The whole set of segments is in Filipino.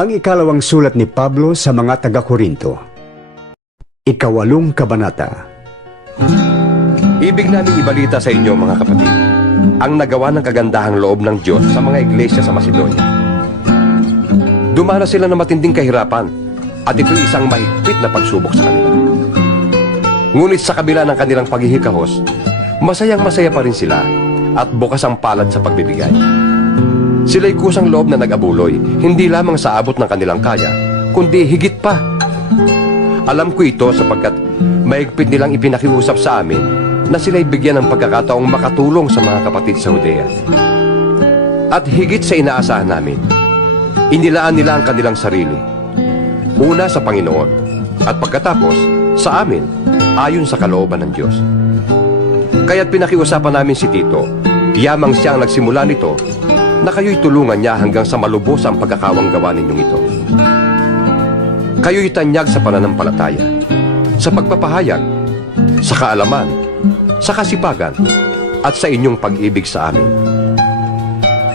Ang ikalawang sulat ni Pablo sa mga taga-Korinto. Ikawalong kabanata. Ibig namin ibalita sa inyo mga kapatid, ang nagawa ng kagandahang loob ng Diyos sa mga iglesia sa Macedonia. Dumana sila ng matinding kahirapan at ito'y isang mahigpit na pagsubok sa kanila. Ngunit sa kabila ng kanilang paghihikahos, masayang masaya pa rin sila at bukas ang palad sa pagbibigay. Sila'y kusang loob na nag-abuloy, hindi lamang sa abot ng kanilang kaya, kundi higit pa. Alam ko ito sapagkat mahigpit nilang ipinakiusap sa amin na sila'y bigyan ng pagkakataong makatulong sa mga kapatid sa Judea. At higit sa inaasahan namin, inilaan nila ang kanilang sarili. Una sa Panginoon, at pagkatapos sa amin, ayon sa kalooban ng Diyos. Kaya't pinakiusapan namin si Tito, yamang siya ang nagsimula nito, na kayo'y tulungan niya hanggang sa malubos ang pagkakawang gawa ninyong ito. Kayo'y tanyag sa pananampalataya, sa pagpapahayag, sa kaalaman, sa kasipagan, at sa inyong pag-ibig sa amin.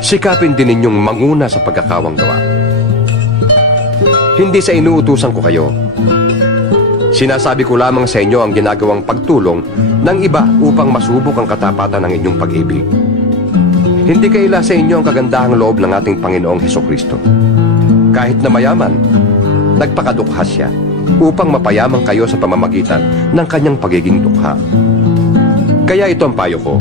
Sikapin din ninyong manguna sa pagkakawang gawa. Hindi sa inuutusan ko kayo. Sinasabi ko lamang sa inyo ang ginagawang pagtulong ng iba upang masubok ang katapatan ng inyong pag-ibig. Hindi kaila sa inyo ang kagandahang loob ng ating Panginoong Heso Kristo. Kahit na mayaman, nagpakadukha siya upang mapayaman kayo sa pamamagitan ng kanyang pagiging dukha. Kaya ito ang payo ko.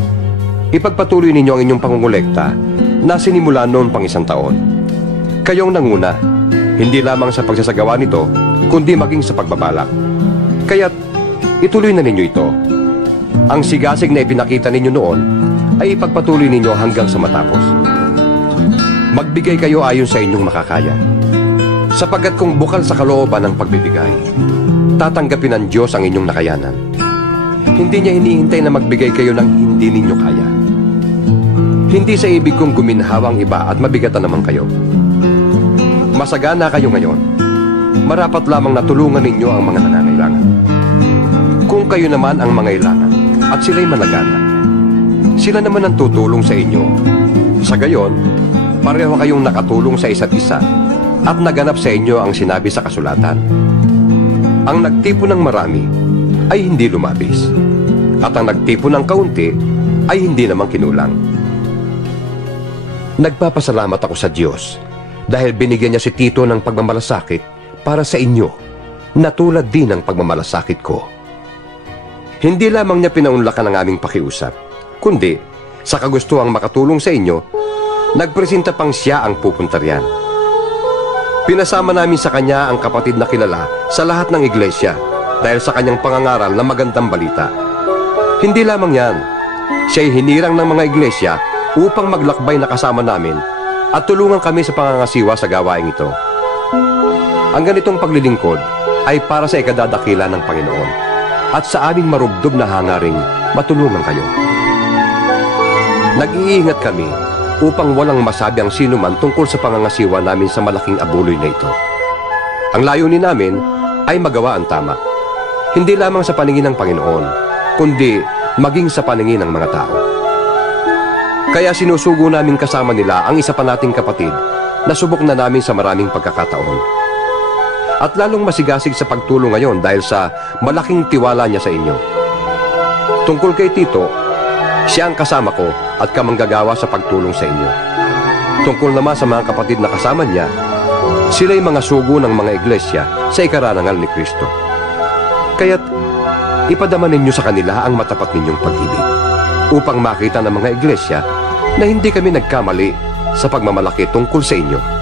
Ipagpatuloy ninyo ang inyong pangungulekta na sinimula noon pang isang taon. Kayong nanguna, hindi lamang sa pagsasagawa nito, kundi maging sa pagbabalak. Kaya't ituloy na ninyo ito. Ang sigasig na ipinakita ninyo noon ay ipagpatuloy ninyo hanggang sa matapos. Magbigay kayo ayon sa inyong makakaya. Sapagkat kung bukal sa kalooban ng pagbibigay, tatanggapin ng Diyos ang inyong nakayanan. Hindi niya hinihintay na magbigay kayo ng hindi ninyo kaya. Hindi sa ibig kong guminhawang iba at mabigatan naman kayo. Masagana kayo ngayon. Marapat lamang na tulungan ninyo ang mga nangangailangan. Kung kayo naman ang mangailangan at sila'y managana, sila naman ang tutulong sa inyo. Sa gayon, pareho kayong nakatulong sa isa't isa at naganap sa inyo ang sinabi sa kasulatan. Ang nagtipo ng marami ay hindi lumabis. At ang nagtipo ng kaunti ay hindi naman kinulang. Nagpapasalamat ako sa Diyos dahil binigyan niya si Tito ng pagmamalasakit para sa inyo na tulad din ng pagmamalasakit ko. Hindi lamang niya pinaunlakan ang aming pakiusap, kundi sa kagustuhang makatulong sa inyo, nagpresenta pang siya ang pupunta riyan. Pinasama namin sa kanya ang kapatid na kilala sa lahat ng iglesia dahil sa kanyang pangangaral na magandang balita. Hindi lamang yan, siya'y hinirang ng mga iglesia upang maglakbay na kasama namin at tulungan kami sa pangangasiwa sa gawaing ito. Ang ganitong paglilingkod ay para sa ikadadakila ng Panginoon at sa aming marubdob na hangaring matulungan kayo. Nag-iingat kami upang walang masabi ang sino man tungkol sa pangangasiwa namin sa malaking abuloy na ito. Ang layunin namin ay magawa ang tama. Hindi lamang sa paningin ng Panginoon, kundi maging sa paningin ng mga tao. Kaya sinusugo namin kasama nila ang isa pa nating kapatid na subok na namin sa maraming pagkakataon. At lalong masigasig sa pagtulong ngayon dahil sa malaking tiwala niya sa inyo. Tungkol kay Tito, siya ang kasama ko at kamanggagawa sa pagtulong sa inyo. Tungkol naman sa mga kapatid na kasama niya, sila'y mga sugo ng mga iglesia sa ikaranangal ni Kristo. Kaya't ipadama ninyo sa kanila ang matapat ninyong pag-ibig upang makita ng mga iglesia na hindi kami nagkamali sa pagmamalaki tungkol sa inyo